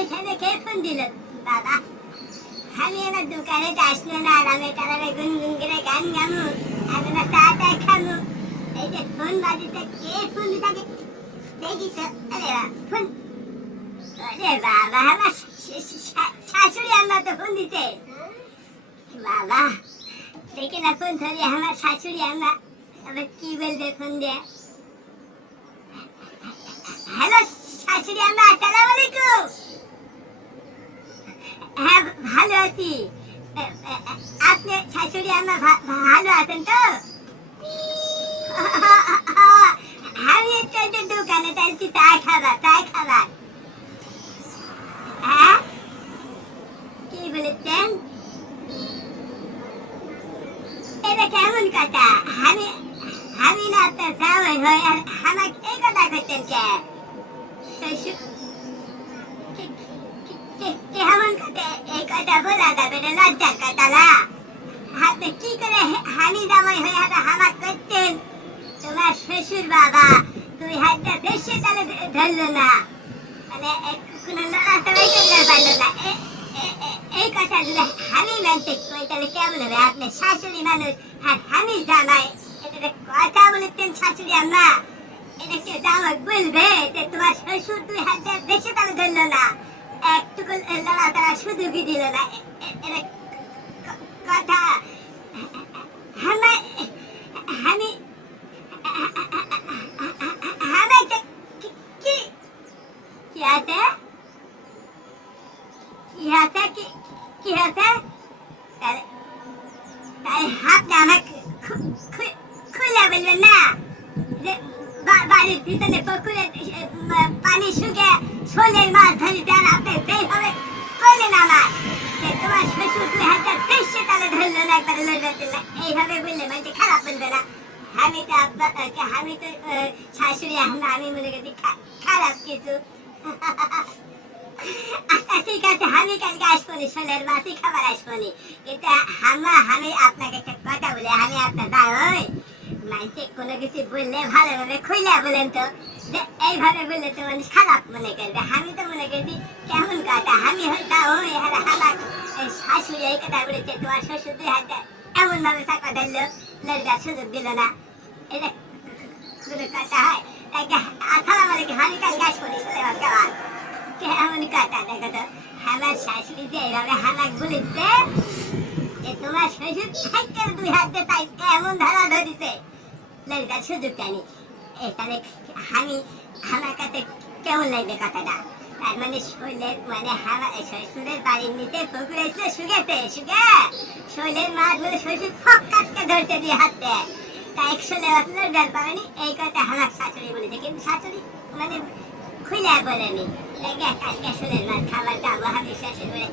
এইখানে কে ফোন দিল? বাবা, আমি আমার দোকানে আসলে না আরামে টারামে গুনগুন করে গান গামু, আর না চা টা খামু। এই যে ফোন বাজিতে কে ফোন দিতে দেখি তো, আরে ফোন। আরে বাবা, আমার শাশুড়ি আম্মা তো ফোন দিতে বাবা, দেখে না ফোন ধরে, আমার শাশুড়ি আম্মা আবার কি বলবে ফোন দিয়ে? হ্যালো শাশুড়ি আম্মা আসসালামু আলাইকুম হ্যাঁ ভালো আছি আপনি শাশুড়ি আম্মা ভা- ভালো আছেন তো? আমি একটু দোকানে যাচ্ছি, চা খাবার চা খাবার। হ্যাঁ? কি বলেছেন? এটা কেমন কথা? আমি আমি না আপনার জামাই হই আর আমাকে এই কথা করতেন কে কথা বলা যাবে না লজ্জার কথা না আপনি কি করে হানি হয়ে হাতে হামাক করতেন তোমার শ্বশুর বাবা তুই হাতটা দেশে তাহলে ধরলো না মানে কোনো লড়াচড়াই করতে পারল না এই কথা যদি আমি মানতে কই তাহলে কেমন হবে আপনি শাশুড়ি মানুষ আর আমি জামাই এটা কথা বলেছেন শাশুড়ি আম্মা এটা কি জামাই বলবে যে তোমার শ্বশুর দুই হাত দিয়ে দেশে তাহলে ধরলো না একটুকু লড়াচড়া সুযোগই দিল না, এ- এ- এটা কথা আমি আমার কি কি কি আছে? কি আছে? কি কি আছে? তাই হাতটা আমাকে খু- খু- খুলে বলবেন না যে বা- বাড়ির পিছনে পুকুরে পানি শুকে শোলের মাছ ধরি দেন আপনি সেইভাবে করলেন আমার। তোমার শ্বশুর দুই হাজার তেইশে তালে ধরলো না, একবারে লড়বে দিল। এইভাবে বললে মানে খারাপ বলবে না। আমি তো আপনার আমি তো শাশুড়ি, আমরা, আমি মনে করছি খারাপ কিছু। আচ্ছা ঠিক আছে, আমি কালকে আসব নি, শোলের মাছই খাবার আসব নি। কিন্তু আমরা আমি আপনাকে একটা কথা বলি আমি আপনার দাঁড় মানছে কোনো কিছু বললে ভালোভাবে খুলে বলেন তো। যে এইভাবে বললে তো মানুষ খারাপ মনে করবে। আমি তো মনে করছি কেমন কথা? আমি হয়তো ওই আমার এই শাশুড়ি এই কথা বলেছে, তোমার শ্বশুর দুই হাতে এমন ভাবে চাকা ধরলো লড়বার সুযোগ দিল না। এটা কথা হয়? নি চলে যাব কেমন কেমন কথা? দেখো তো, আমার শাশুড়ি যে এইভাবে হালাক বলেছে, যে তোমার শ্বশুর সাইকেল দুই হাত তাই এমন ধারা ধরেছে। লড়কার সুযোগ জানি, এখানে আমি আমার কাছে কেমন লাগবে কথাটা? তার মানে শৈলের মানে আমার শ্বশুরের বাড়ির নিচে পুকুরে এসে শুকেছে, শুকে? শৈলের মাছ বলে শ্বশুর ফক কাটকে ধরতে দিয়ে হাতে। তা একশো লেবার লড়বার পারেনি এই কথা আমার শাশুড়ি বলেছে, কিন্তু শাশুড়ি মানে খুলে বলেনি। কালকে শৈলের মাছ খাবার যাব আমি শ্বশুর বলে